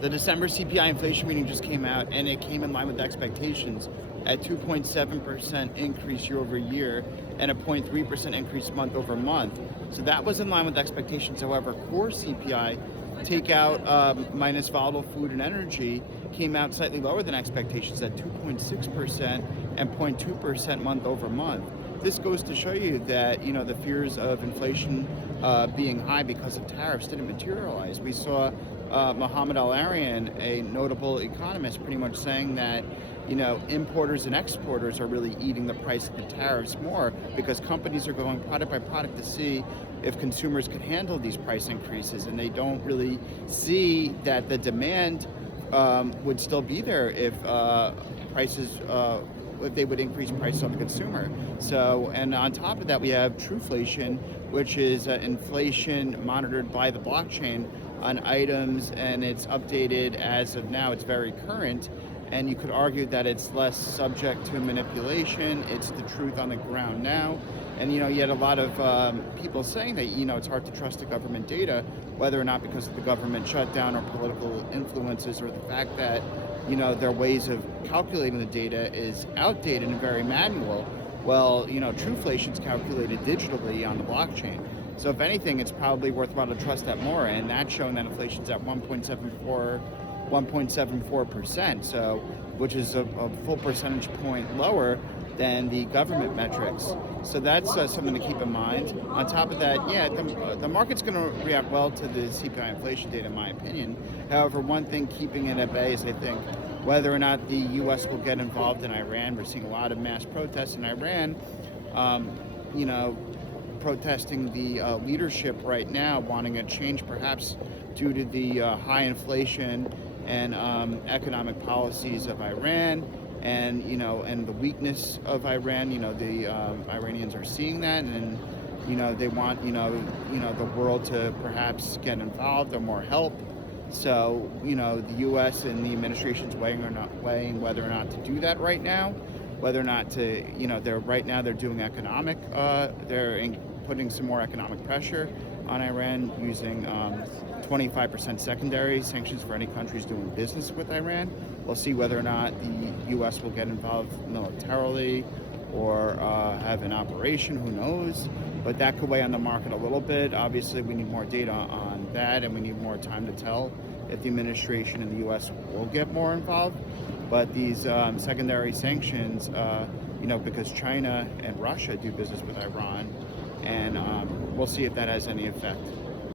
The December CPI inflation reading just came out, and it came in line with expectations at 2.7% increase year over year and a 0.3% increase month over month. So that was in line with expectations. However, core CPI, take out minus volatile food and energy, came out slightly lower than expectations at 2.6% and 0.2% month over month. This goes to show you that the fears of inflation being high because of tariffs didn't materialize. We saw Mohamed Al-Arian, a notable economist, pretty much saying that importers and exporters are really eating the price of the tariffs more because companies are going product by product to see if consumers can handle these price increases, and they don't really see that the demand would still be there if prices if they would increase prices on the consumer. So, and on top of that, we have trueflation, which is inflation monitored by the blockchain on items, and it's updated as of now. It's very current, and you could argue that it's less subject to manipulation. It's the truth on the ground now. And you had a lot of people saying that it's hard to trust the government data, whether or not because of the government shutdown or political influences, or the fact that their ways of calculating the data is outdated and very manual. Well, trueflation's calculated digitally on the blockchain. So if anything, it's probably worthwhile to trust that more, and that's showing that inflation's at 1.74%, so which is a full percentage point lower than the government metrics. So that's something to keep in mind. On top of that, yeah, the market's going to react well to the CPI inflation data, in my opinion. However, one thing keeping it at bay is, I think, whether or not the U.S. will get involved in Iran. We're seeing a lot of mass protests in Iran, protesting the leadership right now, wanting a change perhaps due to the high inflation and economic policies of Iran, and and the weakness of Iran. The Iranians are seeing that, and they want the world to perhaps get involved or more help. So the U.S. and the administration's weighing whether or not to do that right now, whether or not to they're doing economic putting some more economic pressure on Iran, using 25% secondary sanctions for any countries doing business with Iran. We'll see whether or not the U.S. will get involved militarily or have an operation, who knows. But that could weigh on the market a little bit. Obviously, we need more data on that, and we need more time to tell if the administration in the U.S. will get more involved. But these secondary sanctions, because China and Russia do business with Iran, and we'll see if that has any effect.